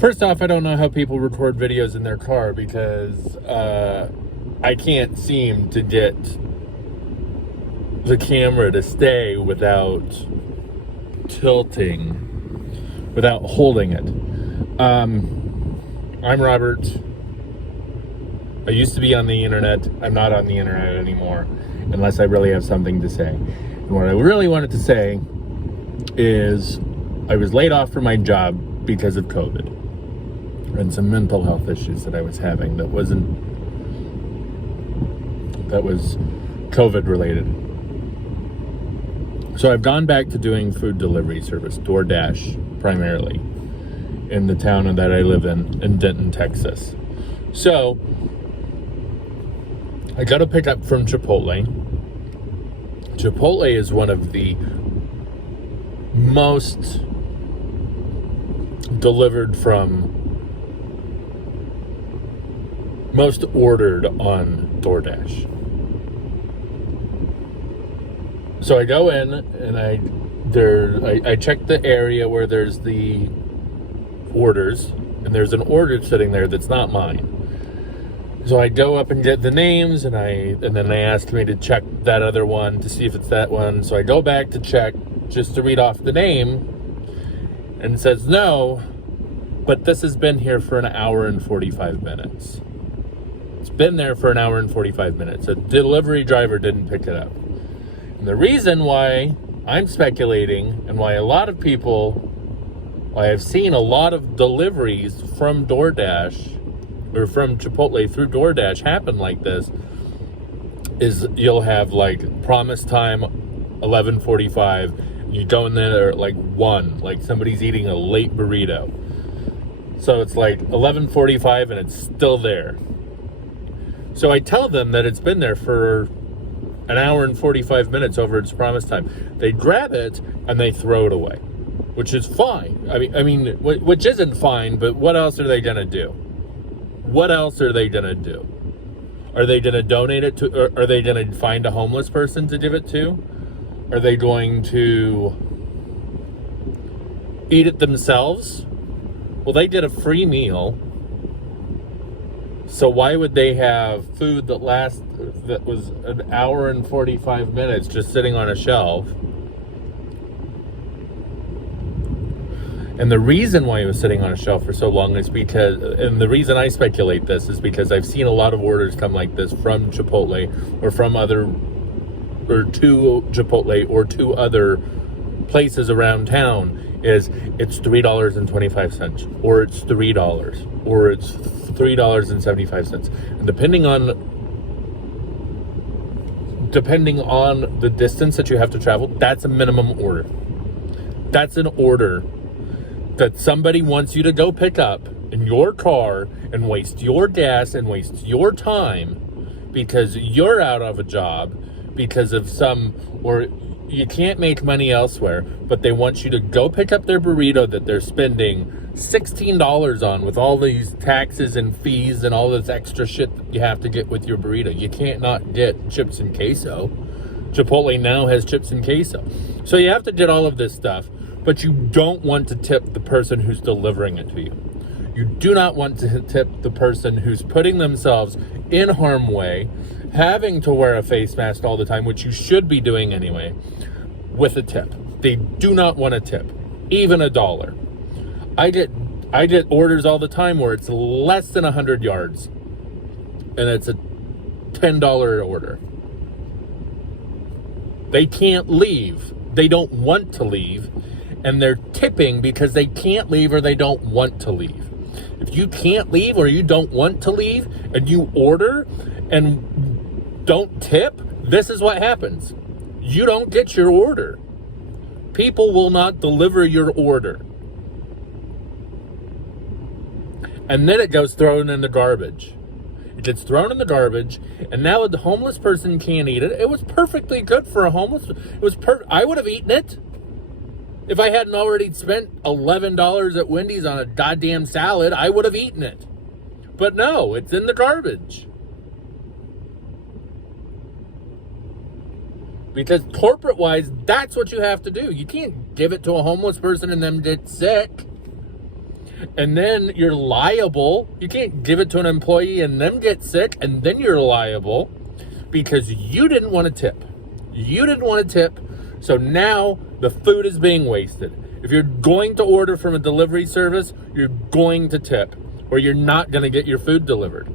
First off, I don't know how people record videos in their car because I can't seem to get the camera to stay without tilting, without holding it. I'm Robert. I used to be on the internet. I'm not on the internet anymore, unless I really have something to say. And what I really wanted to say is I was laid off from my job because of COVID and some mental health issues that I was having that was COVID related. So I've gone back to doing food delivery service, DoorDash primarily, in the town that I live in Denton, Texas. So I got to pick up from Chipotle. Chipotle is one of the most most ordered on DoorDash. So I go in and I check the area where there's the orders, and there's an order sitting there that's not mine. So I go up and get the names, and then they asked me to check that other one to see if it's that one. So I go back to check just to read off the name, and it says no, but this has been here for an hour and 45 minutes. It's been there for an hour and 45 minutes. A delivery driver didn't pick it up. And the reason why I'm speculating and why I've seen a lot of deliveries from DoorDash or from Chipotle through DoorDash happen like this is you'll have like promise time 11:45. You go in there like 1, like somebody's eating a late burrito. So it's like 11:45 and it's still there. So I tell them that it's been there for an hour and 45 minutes over its promise time. They grab it and they throw it away, which is fine. I mean, which isn't fine, but what else are they going to do? What else are they going to do? Are they going to donate it to, or are they going to find a homeless person to give it to? Are they going to eat it themselves? Well, they did a free meal. So why would they have food that was an hour and 45 minutes just sitting on a shelf? And the reason why it was sitting on a shelf for so long is because, and the reason I speculate this is because I've seen a lot of orders come like this from Chipotle or to Chipotle or to other places around town. It's $3.25, or it's $3, or it's $3.75, and depending on the distance that you have to travel, that's a minimum order. That's an order that somebody wants you to go pick up in your car and waste your gas and waste your time because you're out of a job because of or you can't make money elsewhere, but they want you to go pick up their burrito that they're spending $16 on with all these taxes and fees and all this extra shit that you have to get with your burrito. You can't not get chips and queso. Chipotle now has chips and queso. So you have to get all of this stuff, but you don't want to tip the person who's delivering it to you. You do not want to tip the person who's putting themselves in harm's way, having to wear a face mask all the time, which you should be doing anyway, with a tip. They do not want a tip, even $1. I get orders all the time where it's less than 100 yards, and it's a $10 order. They can't leave. They don't want to leave, and they're tipping because they can't leave or they don't want to leave. If you can't leave or you don't want to leave and you order and don't tip, this is what happens. You don't get your order. People will not deliver your order. And then it goes thrown in the garbage. It gets thrown in the garbage, and now the homeless person can't eat it. It was perfectly good for a homeless. I would have eaten it if I hadn't already spent $11 at Wendy's on a goddamn salad. I would have eaten it. But no, it's in the garbage. Because corporate-wise, that's what you have to do. You can't give it to a homeless person and them get sick. And then you're liable. You can't give it to an employee and them get sick, and then you're liable because you didn't want to tip. You didn't want to tip, so now the food is being wasted. If you're going to order from a delivery service, you're going to tip, or you're not going to get your food delivered.